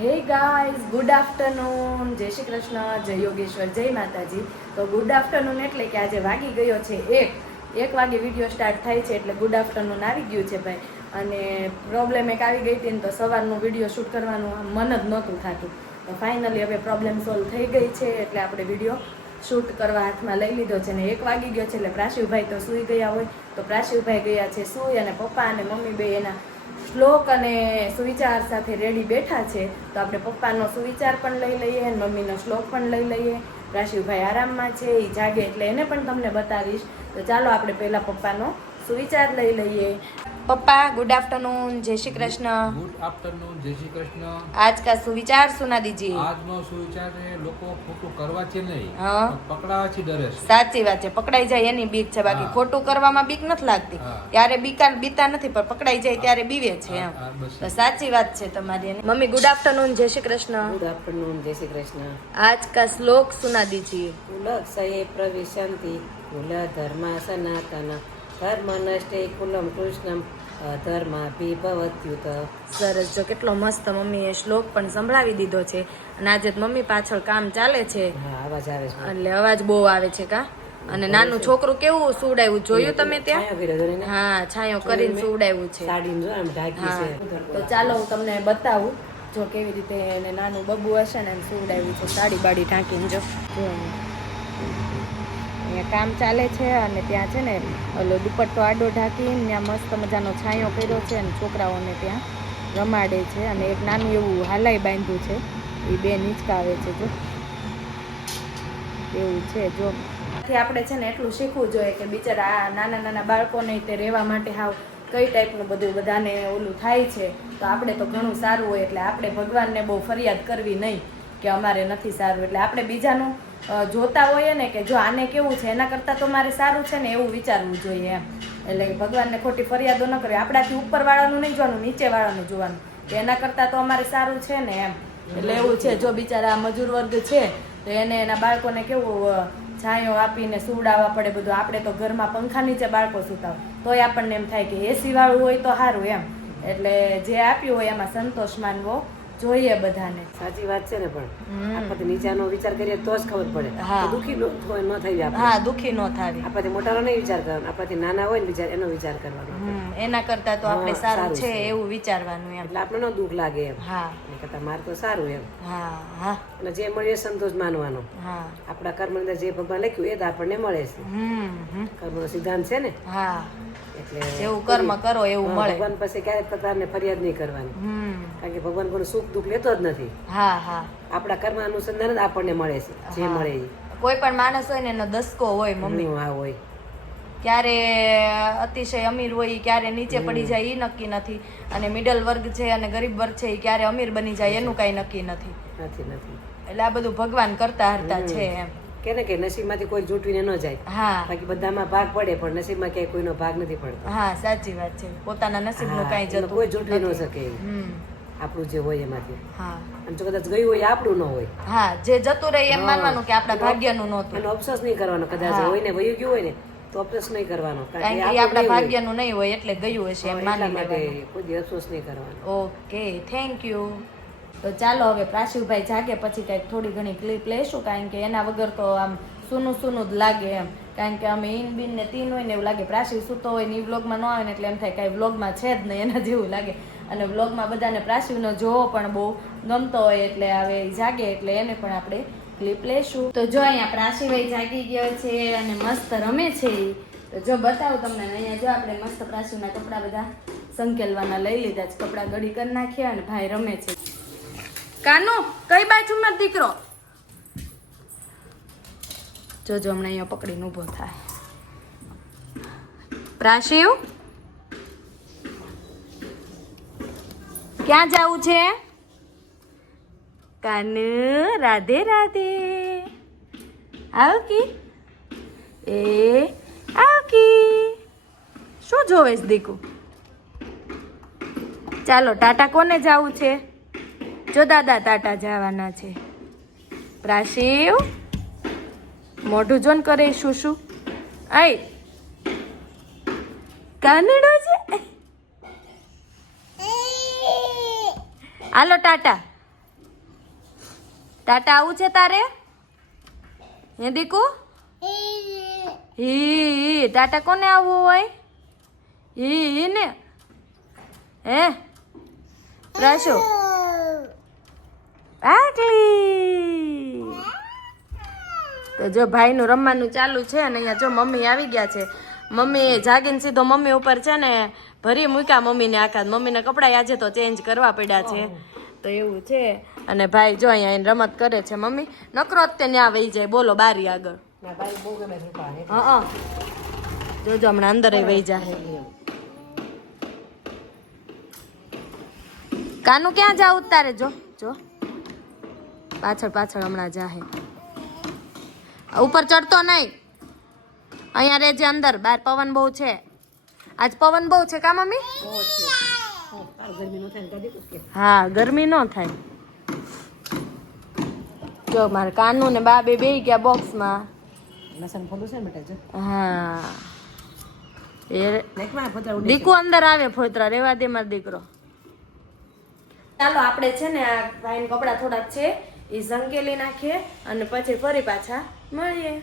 Hey guys good afternoon જય શ્રી કૃષ્ણ, જય યોગેશ્વર, જય માતાજી. તો ગુડ આફ્ટરનૂન એટલે કે આજે વાગી ગયો છે એક. એક વાગે વીડિયો સ્ટાર્ટ થાય છે એટલે ગુડ આફ્ટરનૂન આવી ગયું છે ભાઈ. અને પ્રોબ્લેમ એક આવી ગઈ હતી ને તો સવારનું વીડિયો શૂટ કરવાનું મન જ નહોતું થતું. તો ફાઇનલી હવે પ્રોબ્લેમ સોલ્વ થઈ ગઈ છે એટલે આપણે વીડિયો શૂટ કરવા હાથમાં લઈ લીધો છે ને એક વાગી ગયો છે એટલે પ્રાશિવભાઈ તો સૂઈ ગયા હોય. તો પ્રાશિવભાઈ ગયા છે સૂઈ અને પપ્પા અને મમ્મી બે એના શ્લોક અને સુવિચાર સાથે રેડી બેઠા છે, તો આપણે પપ્પાનો સુવિચાર પણ લઈ લઈએ, મમ્મીનો શ્લોક પણ લઈ લઈએ. રાશિભાઈ આરામમાં છે એ જાગે એટલે એને પણ તમને બતાવીશ. તો ચાલો આપણે પહેલાં પપ્પાનો સુવિચાર લઈ લઈએ. પપ્પા ગુડ આફ્ટરનૂન જય શ્રી કૃષ્ણ. ગુડ આફ્ટરનૂન જય શ્રી કૃષ્ણ. આજ કા સુવિચાર સુના દીજી. આજનો સુવિચાર એ લોકો ખોટું કરવા છે નહીં પકડાવા છે ડરે સાચી વાત છે પકડાઈ જાય એની બીક છે બાકી ખોટું કરવામાં બીક નથી લાગતી. ત્યારે બીકા બીતા નથી પણ પકડાઈ જાય ત્યારે બીવે છે એમ. સાચી વાત છે તમારી મમ્મી ગુડ આફ્ટરનૂન જય શ્રી કૃષ્ણ. ગુડ આફ્ટરનૂન જય શ્રી કૃષ્ણ. આજ કા શ્લોક સુના દીજી. પુલક સયે પ્રવિશંતિ કુલ ધર્મા સનાતન ધર્મ નષ્ટે કુલમ કૃષ્ણમ અધર્માભિભવત્યુત સરસ. જો કેટલો મસ્ત મમ્મીએ શ્લોક પણ સંભળાવી દીધો છે. અને આજે મમ્મી પાછળ કામ ચાલે છે. અવાજ આવે છે. એટલે અવાજ બહુ આવે છે કા? અને નાનું છોકરું કેવું સુવડાવ્યું? જોયું તમે ત્યાં. હા છાંયો કરીને સુવડાવ્યું છે. તો ચાલો હું તમને બતાવું જો કેવી રીતે એને નાનું બબુ હશે ને એમ સુવડાવ્યું છે. સાડી બાડી ઢાંકીને જો. અહીંયા કામ ચાલે છે અને ત્યાં છે ને ઓલો દુપટ્ટો આડો ઢાંકીને ત્યાં મસ્ત મજાનો છાંયો કર્યો છે અને છોકરાઓને ત્યાં રમાડે છે અને એક નાનું એવું હાલાઈ બાંધ્યું છે. એ બે નીચકાવે છે જો. એવું છે જો. આથી આપણે છે ને એટલું શીખવું જોઈએ કે બિચારા આ નાના નાના બાળકોને તે રહેવા માટે હાવ કઈ ટાઈપનું બધું બધાને ઓલું થાય છે. તો આપણે તો ઘણું સારું હોય એટલે આપણે ભગવાનને બહુ ફરિયાદ કરવી નહીં. કે અમારે નથી સારું. એટલે આપણે બીજાનું જોતા હોઈએ ને કે જો આને કેવું છે, એના કરતાં તો મારે સારું છે ને એવું વિચારવું જોઈએ એમ. એટલે ભગવાનને ખોટી ફરિયાદો ન કરવી આપણાથી ઉપરવાળાનું નહીં જોવાનું, નીચેવાળાનું જોવાનું. કે એના કરતાં તો અમારે સારું છે ને એમ. એટલે એવું છે, જો બિચારા મજૂર વર્ગ છે, તો એને એના બાળકોને કેવું છાંયો આપીને સુવડાવવા પડે બધું. આપણે તો ઘરમાં પંખા નીચે બાળકો સુતા તોય આપણને એમ થાય કે એસી વાળું હોય તો સારું એમ. એટલે જે આપ્યું હોય એમાં સંતોષ માનવો. જોઈએ બધાને. સાચી વાત છે ને પણ. આપણે નીચાનો વિચાર કરીએ તો જ ખબર પડે. હા. તો ન થઈ જાય હા દુખી ન થાય આપણે મોટાનો નહીં વિચાર કરવાનો. આપણાથી નાના હોય ને વિચાર એનો વિચાર કરવાનો એના કરતા તો આપણે સારું છે. એવું વિચારવાનું એમ. એટલે આપણને દુઃખ લાગે એમ. હા. એના કરતા મારે તો સારું એમ. હા હા. અને જે મળે સંતોષ માનવાનો. હા. આપણા કર્મની અંદર જે ભગવાન લખ્યું એ જ આપણને મળે છે. કર્મનો સિદ્ધાંત છે ને? હા. એટલે જેવું કર્મ કરો એવું મળે. ભગવાન પાસે ક્યારેક પ્રકારને ફરિયાદ નહીં કરવાની. કારણ કે ભગવાન કોઈ સુખ દુઃખ લેતો જ નથી. હા હા. આપણા કર્મ અનુસંધાન જ આપણને મળે છે જે મળે છે કોઈ પણ માણસ હોય ને એનો દસકો હોય મમ્મી. હા હોય. ક્યારે અતિશય અમીર હોય ક્યારે નીચે પડી જાય એ નક્કી નથી. અને મિડલ વર્ગ છે અને ગરીબ વર્ગ છે એ ક્યારે અમીર બની જાય એનું કાંઈ નક્કી નથી. નથી નથી. એટલે આ બધું ભગવાન કરતા હરતા છે એમ. કે ને કે નસીબમાંથી કોઈ જૂટવીને ન જાય. હા. બાકી બધામાં ભાગ પડે પણ નસીબમાં ક્યાંય કોઈનો ભાગ નથી પડતો. હા સાચી વાત છે. પોતાના નસીબનું કાંઈ જતું કોઈ જૂટવી ન શકે આપણું જે હોય એમાંથી. હા. અને જો કદાચ ગયું હોય આપણું ન હોય. હા જે જતું રહે એમ. માનવાનું કે આપણા ભાગ્યનું નહોતું. એનો અફસોસ નહીં કરવાનો કદાચ હોય ને વયું ગયું હોય ને તો અફસોસ નહીં કરવાનો. કારણ કે આપણા. ભાગ્યનું નહીં હોય એટલે ગયું હશે એમ માની લેવાનું. કોઈ અફસોસ નહીં કરવાનો. Okay thank you. તો ચાલો હવે પ્રાશિવભાઈ જાગે, પછી કંઈક થોડી ઘણી ક્લિપ લઈશું, કારણ કે એના વગર તો આમ સૂનું સૂનું જ લાગે એમ. કારણ કે અમે ઇન બિન ને તીન હોય ને એવું લાગે પ્રાશિવ સૂતો હોય ને એ વ્લોગમાં ન આવે ને એટલે એમ થાય કાંઈ વ્લોગમાં છે જ નહીં, એના જેવું લાગે. અને વ્લોગમાં બધાને પ્રાશિવનો જોવો પણ બહુ ગમતો હોય એટલે હવે જાગે એટલે એને પણ આપણે ક્લિપ લેશું તો જો અહીંયા પ્રાશિભાઈ જાગી ગયો છે અને મસ્ત રમે છે. તો જો બતાવું તમને અહીંયા જો આપણે મસ્ત પ્રાશિવના કપડાં બધા સંકેલવાના લઈ લીધા છે. કપડાં ગળી કરી નાખ્યા અને ભાઈ રમે છે. કાનો, કઈ બાજુમાં દીકરો? જોજો, હમણાં અહીંયા પકડીને ઊભો થાય. પ્રાશિવ? ક્યાં જવું છે? કાનુ, રાધે રાધે. આવકી એ આવકી શું જોવેશ દીકુ? ચાલો, ટાટા, કોને જવું છે? જો દાદા ટાટા જવાના છે. પ્રાશિવ, મોઢું જોન કરે શું શું? આય. કાનડો છે. હાલો ટાટા. ટાટા આવું છે તારે? હે દીકુ? હી ટાટા કોને આવવું હોય? હી ને. હે? રાશુ આટલી તો જો ભાઈનું રમવાનું ચાલુ છે અને અહીંયા જો મમ્મી આવી ગયા છે. મમ્મી જાગીને સીધો મમ્મી ઉપર છે ને ભરી મૂક્યા મમ્મીને આખા. મમ્મીને કપડાં આજે તો ચેન્જ કરવા પડ્યા છે. તો એવું છે. અને ભાઈ જો અહીંયા એને રમત કરે છે મમ્મી. નકરો જ તેને આ વહી જાય. બોલો બારી આગળ. હા? જોજો હમણાં અંદર વહી જાય કાનું ક્યાં જાવ ઉતારે? જો જો. પાછળ પાછળ હમણાં જાહે. ઉપર ચડતો નહીં. અહીંયા રહેજે અંદર. બાર પવન બહુ છે. આજ પવન બહુ છે કા મમ્મી? હા, ગરમી નો થાય. જો મારે કાનુ ને બા બે બેહી ગયા બોક્સમાં હા. એ દીકુ અંદર આવે ફોતરા. રેવા દે મારો દીકરો. ચાલો આપણે છે ને આ ભાઈ કપડા થોડાક છે. એ સંકેલી નાખીએ અને પછી ફરી પાછા મળીએ.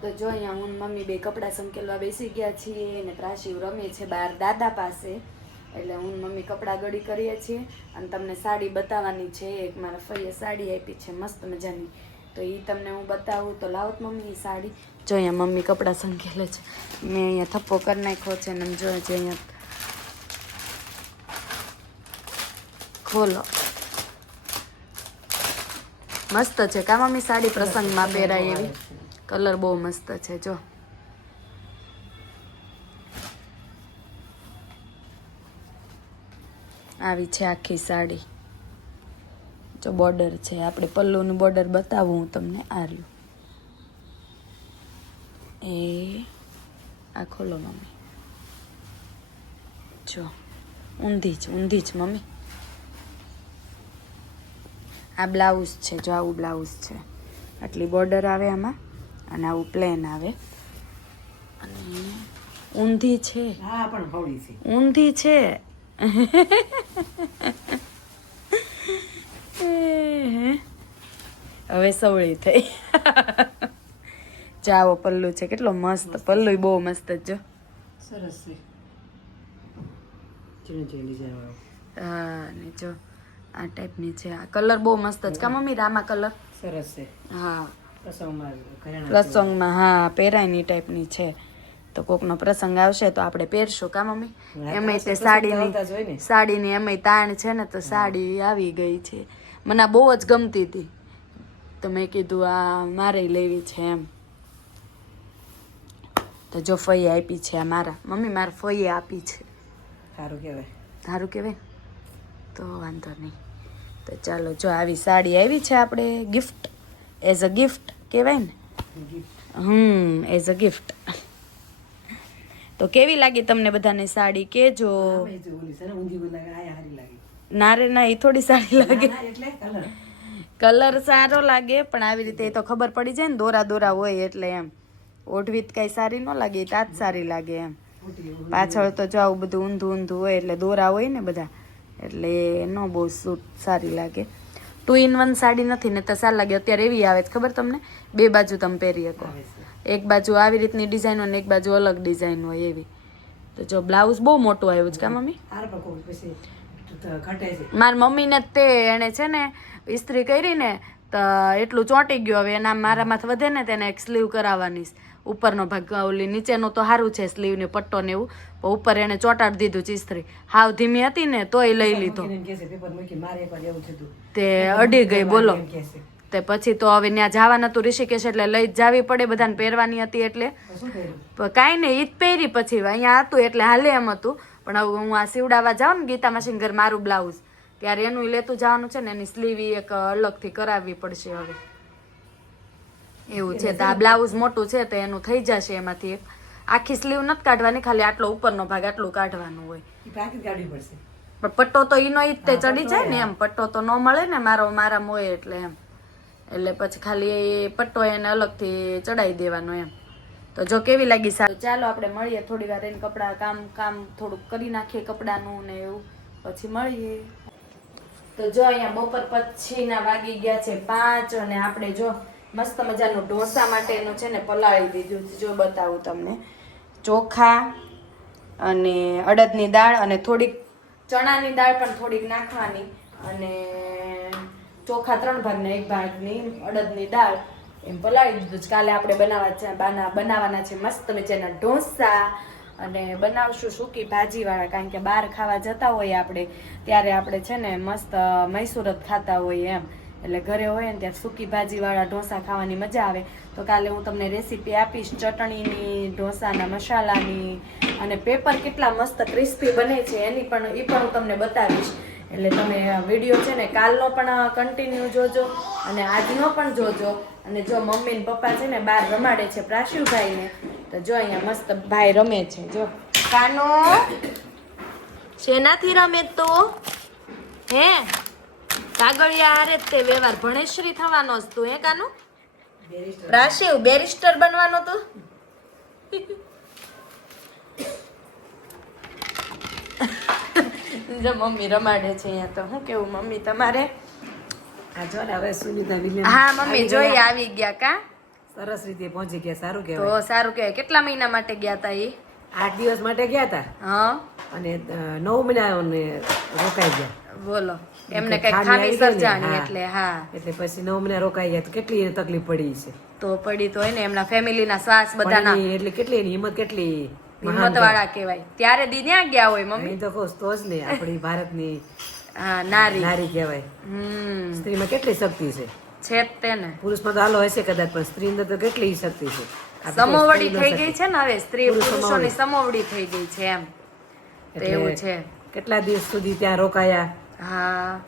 તો જો અહીંયા હું મમ્મી બે કપડાં સંકેલવા બેસી ગયા છીએ અને પ્રાશિવ રમે છે બહાર દાદા પાસે. એટલે હું મમ્મી કપડાં ગળી કરીએ છીએ અને તમને સાડી બતાવવાની છે. એક મારા ફઈએ સાડી આપી છે, મસ્ત મજાની. તો એ તમને હું બતાવું. તો લાવો તો મમ્મી એ સાડી. જો અહીંયા મમ્મી કપડાં સંકેલે છે. મેં અહીંયા થપ્પો કરી નાખ્યો છે અને જો અહીંયા ખોલો. મસ્ત છે. કા મમ્મી સાડી પ્રસંગમાં પહેરાય એવી? કલર બહુ મસ્ત છે, જો. આવી છે આખી સાડી. જો બોર્ડર છે. આપણે પલ્લુનું બોર્ડર બતાવું હું તમને આ રહ્યું એ આ ખોલો મમ્મી. જો, ઊંધી જ ઊંધી જ મમ્મી. આ બ્લાઉઝ છે જો આવું બ્લાઉઝ છે. આટલી બોર્ડર આવે આમાં અને આવું પ્લેન આવે. અને ઊંધી છે. હા પણ છે. ઊંધી છે. હવે સવળી થઈ. જાવો પલ્લુ છે કેટલો મસ્ત. પલ્લુ બહુ મસ્ત જ જો. સરસ છે. હા ને જો. આ ટાઈપની છે. આ કલર બહુ મસ્ત જ કા મમ્મી રામા કલર સરસ છે. હા. પ્રસંગમાં પ્રસંગમાં હા પહેરાયની ટાઈપની છે. તો કોકનો પ્રસંગ આવશે તો આપણે પહેરશું. કા મમ્મી? એમાંય તે સાડીની સાડીની એમાંય તાણ છે ને તો સાડી આવી ગઈ છે. મને આ બહુ જ ગમતી હતી. તો મેં કીધું આ મારે લેવી છે એમ. તો જો ફઈએ આપી છે આ મારા. મમ્મી મારા ફઈએ આપી છે. સારું કહેવાય. સારું કહેવાય. તો વાંધો નહીં. તો ચાલો જો આવી સાડી આવી છે આપણે ગિફ્ટ એઝ અ ગિફ્ટ કહેવાય ને? હમ એઝ અ ગિફ્ટ તો કેવી લાગી તમને બધાને સાડી? કેજો. છે ને રે એ થોડી સારી લાગે. કલર સારો લાગે પણ આવી રીતે એ તો ખબર પડી જાય ને દોરા દોરા હોય એટલે એમ. ઓઢવી કઈ સારી ન લાગે તા જ સારી લાગે એમ. પાછળ તો જો આવું બધું ઊંધું ઊંધું હોય એટલે દોરા હોય ને બધા. એટલે નો બહુ સૂટ સારી લાગે. ટુ ઇન વન સાડી નથી ને તો સારી લાગે. અત્યારે એવી આવે છે ખબર તમને? બે બાજુ તમે પહેરી શકો. એક બાજુ આવી રીતની ડિઝાઇન હોય ને એક બાજુ અલગ ડિઝાઇન હોય એવી. તો જો બ્લાઉઝ બહુ મોટું આવ્યું છે કા મમ્મી? મારી મમ્મીને તે એણે છે ને ઇસ્ત્રી કરી ને તો એટલું ચોંટી ગયું. હવે એના મારા માથે વધે ને તેને એક સ્લીવ કરાવવાની છે. ઉપરનો ભાગ ઓલી નીચેનો તો સારું છે સ્લીવ ને પટ્ટો ને એવું. પણ ઉપર એને ચોંટાડી દીધું છે ઇસ્ત્રી હાવ ધીમી હતી ને તોય લઈ લીધો. તે અડી ગઈ બોલો. તે પછી તો હવે ત્યાં જવાનું હતું ઋષિકેશ એટલે લઈ જાવી પડે બધાને પહેરવાની હતી એટલે. કાંઈ નહીં ઈ જ પહેરી પછી અહીંયા હતું એટલે હાલે એમ હતું. પણ હવે હું આ સીવડાવવા જાઉં ને ગીતા મશીન ઘર મારું બ્લાઉઝ ત્યારે એનું લેતું જવાનું છે ને એની સ્લીવ એક અલગથી કરાવવી પડશે હવે. એવું છે. તો આ બ્લાઉઝ મોટું છે તો એનું થઈ જશે એમાંથી એક. આખી સ્લીવ નથી કાઢવાની ખાલી આટલો ઉપરનો ભાગ આટલું કાઢવાનું હોય. પણ પટ્ટો તો ઈનો ઈ તે ચડી જાય ને એમ. પટ્ટો તો ન મળે ને મારો મારા હોય એટલે એમ. એટલે પછી ખાલી એ પટ્ટો એને અલગથી ચડાવી દેવાનો એમ. તો જો કેવી લાગી સારું. ચાલો આપણે મળીએ થોડી વાર એને કપડા કામ કામ થોડુંક કરી નાખીએ કપડાનું ને એવું. પછી મળીએ. તો જો અહીંયા બપોર પછીના વાગી ગયા છે પાંચ અને આપણે જો મસ્ત મજાનું ઢોસા માટેનું છે ને પલાળી દીધું જો બતાવું તમને. ચોખા અને અડદની દાળ અને થોડીક ચણાની દાળ પણ થોડીક નાખવાની અને ચોખા ત્રણ ભાગના, એક ભાગની અડદની દાળ એમ પલાળી દીધું છે. કાલે આપણે બનાવવા છે, બાના, બનાવવાના છે મસ્ત મજાના ઢોસા. અને બનાવશું સૂકી ભાજીવાળા, કારણ કે બહાર ખાવા જતા હોઈએ આપણે, ત્યારે આપણે છે ને મસ્ત મૈસુરત ખાતા હોઈએ એમ. એટલે ઘરે હોય ને ત્યાં સૂકી ભાજીવાળા ઢોસા ખાવાની મજા આવે. તો કાલે હું તમને રેસીપી આપીશ, ચટણીની, ઢોસાના મસાલાની અને પેપર કેટલા મસ્ત ક્રિસ્પી બને છે એની પણ એ પણ હું તમને બતાવીશ. એટલે તમે વીડિયો છે ને કાલનો પણ કન્ટિન્યુ જોજો અને આજનો પણ જોજો. અને જો મમ્મી ને પપ્પા છે ને બહાર રમાડે છે પ્રાશુભાઈને તો જો અહીંયા મસ્ત ભાઈ રમે છે. જો. કાનો? શેનાથી રમે તો? હે? કાગળિયા હારે તે વ્યવહાર ભણેશ્રી થવાનો જ તું હે કાનું? રાશિવ બેરિસ્ટર બનવાનો તું? જો મમ્મી રમાડે છે અહીંયા તો. શું કેવું મમ્મી તમારે? હા મમ્મી જોઈ આવી ગયા કા? સરસ રીતે પહોંચી ગયા સારું કહેવાય. તો સારું કહેવાય. કેટલા મહિના માટે ગયા તા એ? આઠ દિવસ માટે ગયા હતા હા. અને નવ મહિના રોકાઈ ગયા. બોલો. એમને કઈ ખામી ને, સર્જાણી એટલે હા. એટલે પછી નવ મહિના રોકાઈ ગયા. તો કેટલી એને તકલીફ પડી છે? તો પડી તો એને ને એમના ફેમિલીના શ્વાસ બધાના. એટલે કેટલી એની હિંમત કેટલી હિંમત વાળા કહેવાય. ત્યારે દી ન્યા ગયા હોય મમ્મી. તો ખુશ તો જ ને આપણી ભારતની નારી. નારી કહેવાય. સ્ત્રીમાં કેટલી શક્તિ છે? છે તેને. પુરુષ ને પુરુષમાં તો હાલો હશે કદાચ પણ સ્ત્રી અંદર તો કેટલી શક્તિ છે? સમોવડી થઈ ગઈ છે ને હવે? સ્ત્રી પુરુષો પુરુષોની સમોવડી. થઈ ગઈ છે એમ. એવું છે. કેટલા દિવસ સુધી ત્યાં રોકાયા? હા.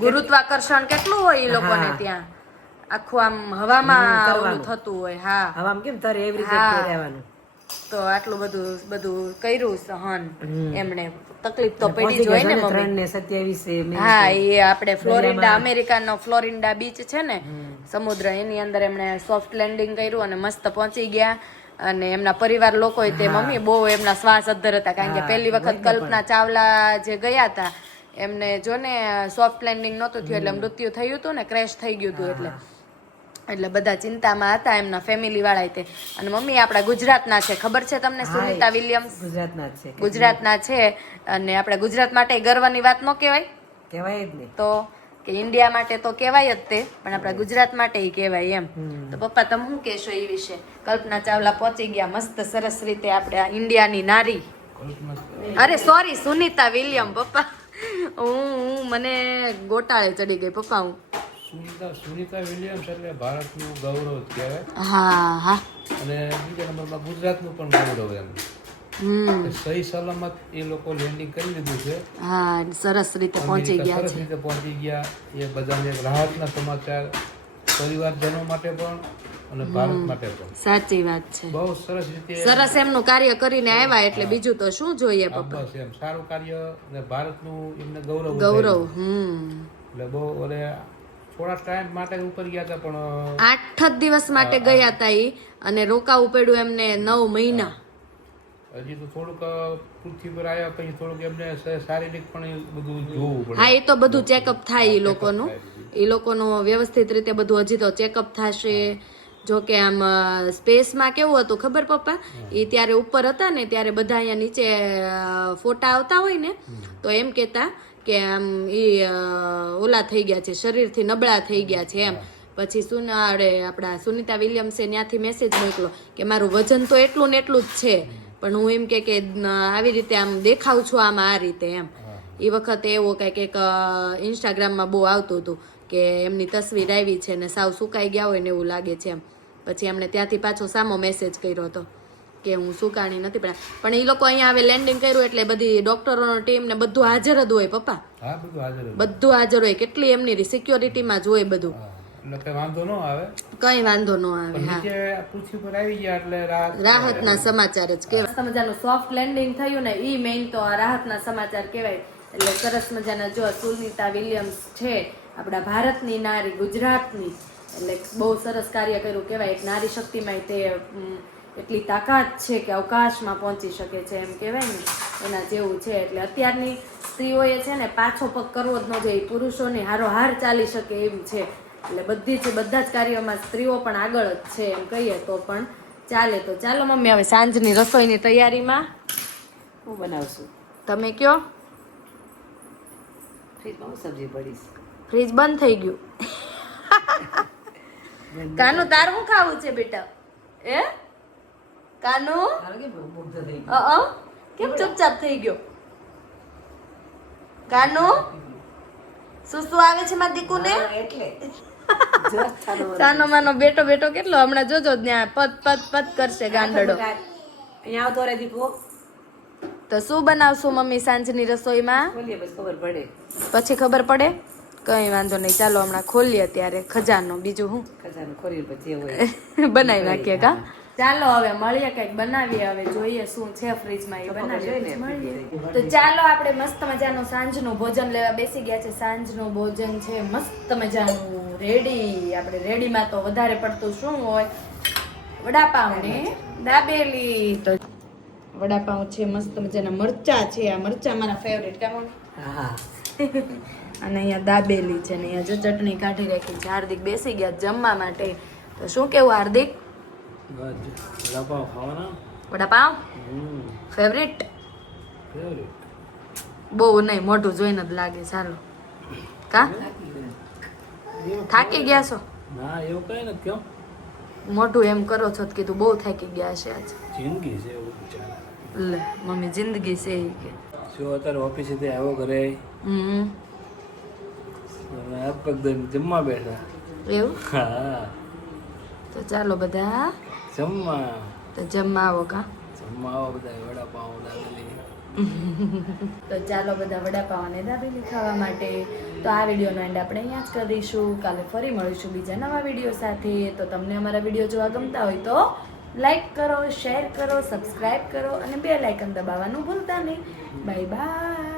ગુરુત્વાકર્ષણ કેટલું હોય એ લોકોને. ત્યાં? આખું આમ હવામાં ઓલું થતું હોય હા. હવામાં કેમ તારે એવી રીતે રહેવાનું? તો આટલું બધું બધું કર્યું સહન. એમણે તકલીફ તો પડી જ હોય ને મમ્મી. હા એ આપણે ફ્લોરિડા. અમેરિકાનો ફ્લોરિડા બીચ છે ને સમુદ્ર એની અંદર એમણે સોફ્ટ લેન્ડિંગ કર્યું અને મસ્ત પહોંચી ગયા. અને એમના પરિવાર લોકો તે મમ્મી બહુ એમના શ્વાસ અદ્ધર હતા કારણ કે પહેલી વખત કલ્પના ચાવલા જે ગયા હતા એમને જો ને સોફ્ટ લેન્ડિંગ નહોતું થયું એટલે મૃત્યુ થયું હતું ને ક્રેશ થઈ ગયું હતું એટલે. એટલે બધા ચિંતામાં હતા એમના ફેમિલી વાળા તે. અને મમ્મી આપણા ગુજરાતના છે. ખબર છે તમને સુનિતા વિલિયમ્સ? ગુજરાતના છે ગુજરાતના છે. અને આપણે ગુજરાત માટે ગર્વની વાત ન કહેવાય? કહેવાય જ નહીં. તો કે ઇન્ડિયા માટે તો કહેવાય જ તે પણ આપણા ગુજરાત માટે એ કહેવાય એમ. તો પપ્પા તમે શું કહેશો એ વિશે? કલ્પના ચાવલા પહોંચી ગયા મસ્ત સરસ રીતે આપણે ઇન્ડિયાની નારી. અરે સોરી સુનિતા વિલિયમ પપ્પા. હું હું મને ગોટાળે ચડી ગઈ પપ્પા હું. સુનિતા સુનિતા વિલિયમ્સ એટલે ભારતનું ગૌરવ કહેવાય. હા હા. અને બીજા નંબરમાં ગુજરાતનું પણ ગૌરવ એમ. સહી સલામત એ લોકો લેન્ડિંગ કરી લીધું છે. હા સરસ રીતે પહોંચી ગયા સરસ રીતે પહોંચી ગયા. એ બધાને રાહતના સમાચાર પરિવારજનો માટે પણ અને ભારત માટે પણ. સાચી વાત છે. બહુ સરસ રીતે સરસ એમનું કાર્ય કરીને આવ્યા એટલે બીજું તો શું જોઈએ પપ્પા? બસ એમ. સારું કાર્ય અને ભારતનું એમને ગૌરવ ગૌરવ હમ. એટલે બહુ ઓલે થોડા ટાઈમ માટે ઉપર ગયા હતા પણ આઠ જ દિવસ માટે ગયા હતા ઈ અને રોકાવું પડ્યું એમને નવ મહિના. હજી તો થોડુંક પૃથ્વી પર આવ્યા પછી થોડુંક એમને શારીરિક પણ બધું જોવું પડે. હા એ તો બધું ચેકઅપ થાય એ લોકોનું. એ લોકોનું વ્યવસ્થિત રીતે બધું હજી તો ચેકઅપ થશે. જો કે આમ સ્પેસમાં કેવું હતું ખબર પપ્પા? એ ત્યારે ઉપર હતા ને ત્યારે બધા અહીંયા નીચે ફોટા આવતા હોય ને તો એમ કહેતા કે આમ એ ઓલા થઈ ગયા છે શરીરથી નબળા થઈ ગયા છે એમ. પછી સુનાડે આપણા સુનિતા વિલિયમ્સે ત્યાંથી મેસેજ મોકલો કે મારું વજન તો એટલું ને એટલું જ છે પણ હું એમ કે કે આવી રીતે આમ દેખાઉં છું આમ આ રીતે એમ. એ વખતે એવો કંઈક એક ઇન્સ્ટાગ્રામમાં બહુ આવતું હતું કે એમની તસવીર આવી છે ને સાવ સુકાઈ ગયા હોય ને એવું લાગે છે એમ. પછી એમણે ત્યાંથી પાછો સામો મેસેજ કર્યો હતો કે હું સુકાણી નથી પણ પણ એ લોકો અહીંયા આવે લેન્ડિંગ કર્યું એટલે બધી ડોક્ટરોનો ટીમ ને બધું હાજર જ હોય પપ્પા. બધું હાજર હતું. બધું હાજર હોય. કેટલી એમની સિક્યોરિટીમાં જ હોય બધું. વાંધો ન આવે. કઈ વાંધો ન આવે હા. નીચે પૃથ્વી પર આવી ગયા એટલે રાહતના સમાચાર જ કહેવાય. મજાનું સોફ્ટ લેન્ડિંગ થયું ને ઈ મેઇન તો આ રાહતના સમાચાર કહેવાય. એટલે સરસ મજાના જો સુનિતા વિલિયમ્સ છે આપણા ભારતની નારી ગુજરાતની. એટલે બહુ સરસ કાર્ય કર્યું કહેવાય. એક નારી શક્તિમાં તે એટલી તાકાત છે કે અવકાશમાં પહોંચી શકે છે એમ કહેવાય ને. એના જેવું છે. એટલે અત્યારની સ્ત્રીઓએ છે ને પાછો પગ કરવો જ ન જોઈએ. પુરુષોની હારોહાર ચાલી શકે એમ છે. એટલે બધી જ બધા જ કાર્યોમાં સ્ત્રીઓ પણ આગળ જ છે એમ કહીએ તો પણ ચાલે તો ચાલો મમ્મી હવે સાંજની રસોઈની તૈયારીમાં હું બનાવશું. તમે કયો? ફ્રીજમાં હું સબ્જી પડીશ ફ્રીજ બંધ થઈ ગયું. કાનું તારું શું ખાવું છે બેટા? એ કાનું? અ કેમ ચૂપચાપ થઈ ગયો? કાનું? શું શું આવે છે માં દીકુને? ને એટલે. સાનો માનો બેટો બેટો કેટલો? હમણાં જોજો ત્યાં પત પત પત કરશે ગાંડડો અહીંયા આવતો રે દીપો. તો શું બનાવશું મમ્મી સાંજની રસોઈમાં? બોલીએ બસ ખબર પડે. પછી ખબર પડે? કઈ વાંધો નહીં. ચાલો હમણાં ખોલીએ ત્યારે ખજાનો. બીજું હું? ખજાનો ખોલી પછી બનાવી નાખીએ કા? ચાલો હવે મળીએ કંઈક બનાવીએ. હવે જોઈએ શું છે ફ્રીજમાં એ બનાવીએ. તો ચાલો આપણે મસ્ત મજાનું સાંજનું ભોજન લેવા બેસી ગયા છે. સાંજનું ભોજન છે મસ્ત મજાનું. રેડી આપણે રેડીમાં તો વધારે પડતું શું હોય? વડાપાઉં ને દાબેલી. તો વડાપાઉં છે મસ્ત મજાના મરચા છે. આ મરચા મારા ફેવરેટ કામ હા. અને અહીંયા દાબેલી છે ને અહીંયા જો ચટણી કાઢી રાખી છે. હાર્દિક બેસી ગયા જમવા માટે. તો શું કેવું હાર્દિક? વડાપાવ? ફેવરેટ ફેવરેટ બહુ નહીં મોટું જોઈને જ લાગે ચાલો કા? થાકી ગયા છો? ના એવું કઈ નથી કેમ મોટું એમ કરો છો તો કીધું બહુ થાકી ગયા છે આજ. જિંદગી છે એવું લે મમ્મી જિંદગી છે કે. શું અત્યારે ઓફિસેથી આવ્યો ઘરે? હમ. પગ જમવા બેઠા. એવું? હા. તો ચાલો બધા. જમવા. તો જમવા આવો કા? જમવા આવો બધા વડાપાવ દાબેલી. તો ચાલો બધા વડાપાવ અને દાબેલી ખાવા માટે. તો આ વિડીયોનો એન્ડ આપણે અહીંયા જ કરીશું. કાલે ફરી મળીશું બીજા નવા વીડિયો સાથે. તો તમને અમારા વીડિયો જોવા ગમતા હોય તો લાઈક કરો શેર કરો સબસ્ક્રાઈબ કરો અને બે લાઇકન દબાવવાનું ભૂલતા નહીં. Bye bye